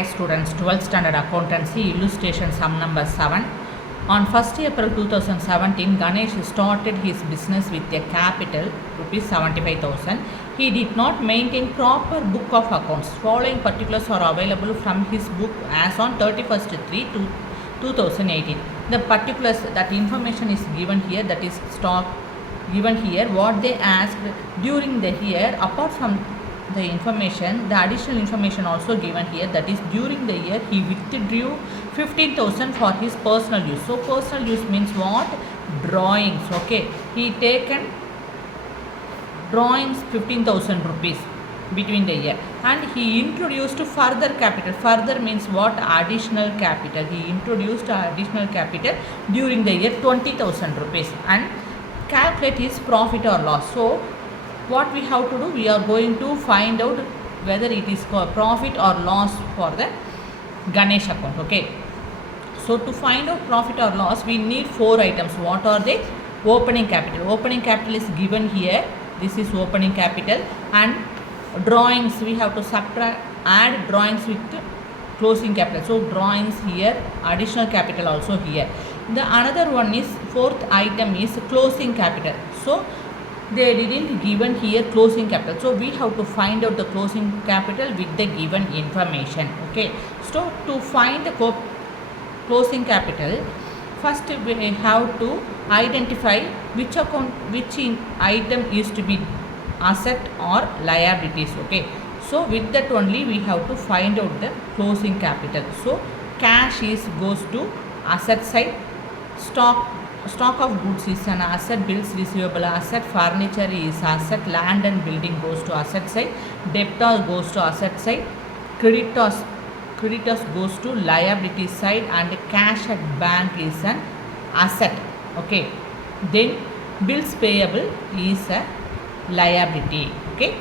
Hi students, 12th standard accountancy illustration sum number 7. On 1st April 2017, Ganesh started his business with a capital rupees 75,000. He did not maintain proper book of accounts. Following particulars are available from his book as on 31st 3 to 2018. The particulars, that information is given here, that is stock given here, what they asked during the year. Apart from the information, the additional information also given here, that is during the year he withdrew 15,000 for his personal use. So personal use means what? Drawings. Okay, he taken drawings 15,000 rupees between the year, and he introduced further capital. Further means what? Additional capital. He introduced additional capital during the year 20,000 rupees and calculate his profit or loss. So what we have to do, we are going to find out whether it is profit or loss for the Ganesh account. Okay, so to find out profit or loss, we need 4 items. What are they? Opening capital. Opening capital is given here. This is opening capital, and drawings we have to subtract, add drawings with closing capital. So drawings here, additional capital also here. The another one is, 4th item is closing capital. So they didn't given here closing capital, so we have to find out the closing capital with the given information. Okay, so to find the closing capital, first we have to identify which account, which item is to be asset or liabilities. Okay, so with that only we have to find out the closing capital. So cash is goes to asset side, stock of goods is an asset, bills receivable asset, furniture is asset, land and building goes to asset side, debtors goes to asset side, creditors goes to liability side, and cash at bank is an asset. Okay, then bills payable is a liability. Okay,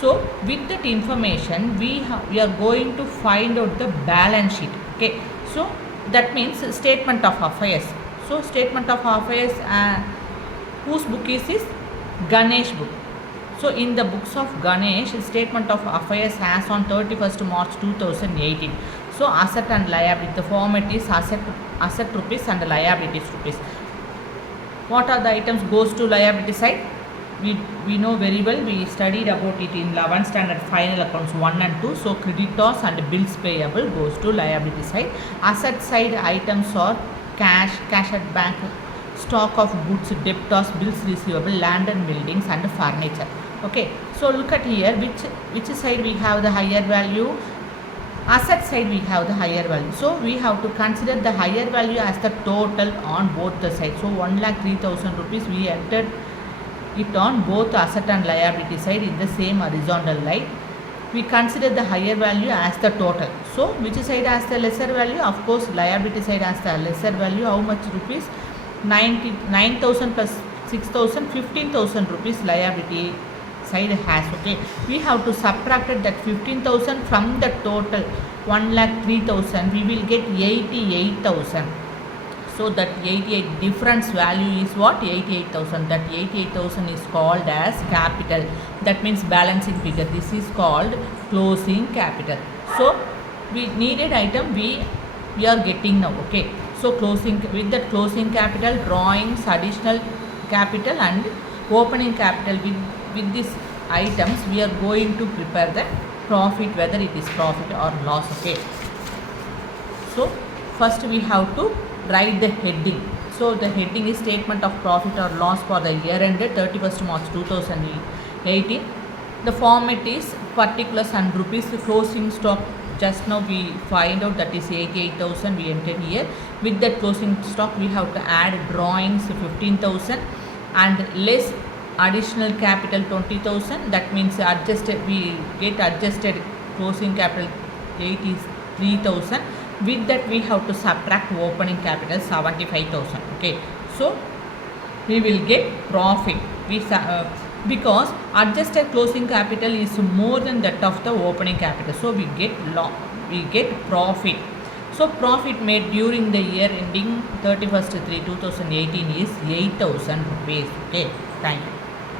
so with that information we are going to find out the balance sheet. Okay, so that means statement of affairs. So statement of affairs, whose book is this? Ganesh book. So in the books of Ganesh, statement of affairs as on 31st March 2018. So asset and liability, the format is asset rupees and liabilities rupees. What are the items goes to liability side? We know very well, we studied about it in 11th standard final accounts 1 and 2. So creditors and bills payable goes to liability side. Asset side items are cash at bank, stock of goods, debtors, bills receivable, land and buildings, and furniture. Okay, so look at here, which side we have the higher value? Asset side we have the higher value. So we have to consider the higher value as the total on both the sides. So 1,03,000 rupees we entered it on both asset and liability side in the same horizontal line. We consider the higher value as the total. So which side has the lesser value? Of course liability side has the lesser value. How much rupees? 9,000 plus 6,000, 15,000 rupees liability side has. Okay, we have to subtract that 15,000 from the total 1,03,000. We will get 88,000. So that 88 difference value is what? 88,000. That 88,000 is called as capital. That means balancing figure. This is called closing capital. So we needed item we are getting now. Okay, so closing, with that closing capital, drawings, additional capital and opening capital, with these items we are going to prepare the profit, whether it is profit or loss. Okay, so first we have to write the heading. So the heading is statement of profit or loss for the year ended 31st March 2018. The format is particulars and rupees. Closing stock, just now we find out, that is 88,000 we entered here. With that closing stock we have to add drawings 15,000 and less additional capital 20,000. That means adjusted, we get adjusted closing capital 83,000. With that we have to subtract opening capital 75,000. Okay, so we will get profit. Because adjusted closing capital is more than that of the opening capital, so we get profit. So profit made during the year ending 31st 3 2018 is 8,000 rupees. Okay, thank you.